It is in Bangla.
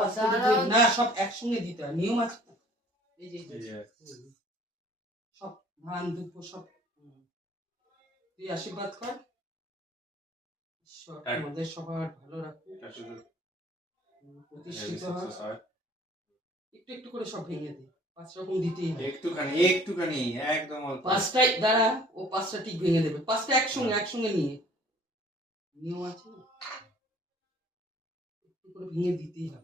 পাঁচটা দিতে না, সব একসঙ্গে দিতে হয়, নিয়ম আছে। এই যে সব ধান দুপুর সব তুই আশীর্বাদ কর, ঈশ্বর আমাদের সবার ভালো রাখুক, প্রতিষ্ঠিত হয়। একটু একটু করে সব ভেঙে দে, 5 রকম দিতেই হয়, একটুখানি একদম অল্প। 5টাই দাঁড়া, ও 5টা ঠিক ভেঙে দেবে, 5টা একসঙ্গে নিয়ে নিয়ম আছে, একটু করে ভেঙে দিতেই হবে।